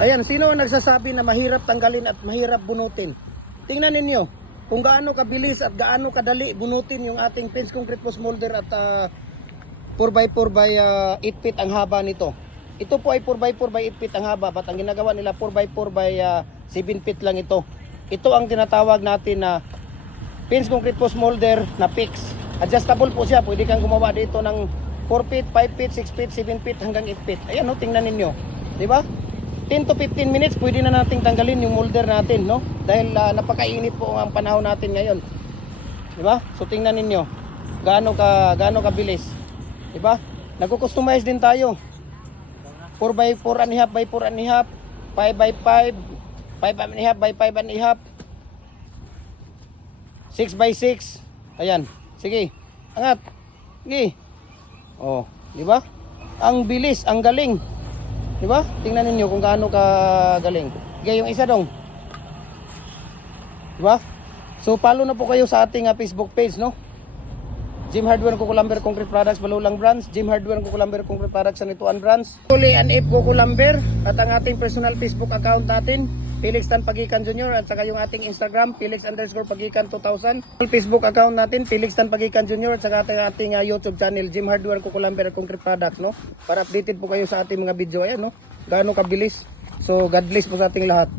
Ayan, sino ang nagsasabi na mahirap tanggalin at mahirap bunutin? Tingnan ninyo kung gaano kabilis at gaano kadali bunutin yung ating fence concrete post molder at 4x4 by 8 feet ang haba nito. Ito po ay 4x4 by 8 feet ang haba, but ang ginagawa nila 4x4 by 7 feet lang ito. Ito ang tinatawag natin na fence concrete post molder na fix. Adjustable po siya, pwede kang gumawa dito ng 4 feet, 5 feet, 6 feet, 7 feet hanggang 8 feet. Ayan no, tingnan ninyo. Di ba? 10 to 15 minutes pwede na nating tanggalin yung molder natin, no? Dahil napakainit po ang panahon natin ngayon. Di ba? So tingnan ninyo gaano kabilis. Di ba? Nagko-customize din tayo. 4x4 and a half by 4 and a half, 5x5, 5 and a half by 5 and a half, 6x6. Ayan. Sige. Angat. Sige. Oh, di ba? Ang bilis, ang galing. Di ba? Tingnan niyo kung gaano kagaling. Sige, yung isa dong. Di ba? So, follow na po kayo sa ating Facebook page, no? Jim Hardware Kukulamber Concrete Products Balulang Branch, Jim Hardware Kukulamber Concrete Products Sanituan Branch, Tuli and If Kukulamber, at ang ating personal Facebook account natin, Felix Tan Pagikan Jr. at saka yung ating Instagram, Felix_Pagikan 2000. Facebook account natin, Felix Tan Pagikan Jr. at saka ating YouTube channel, Jim Hardware Kukulamber Concrete Products, no? Para updated po kayo sa ating mga video. Ayan, no? Gaano kabilis. So, God bless po sa ating lahat.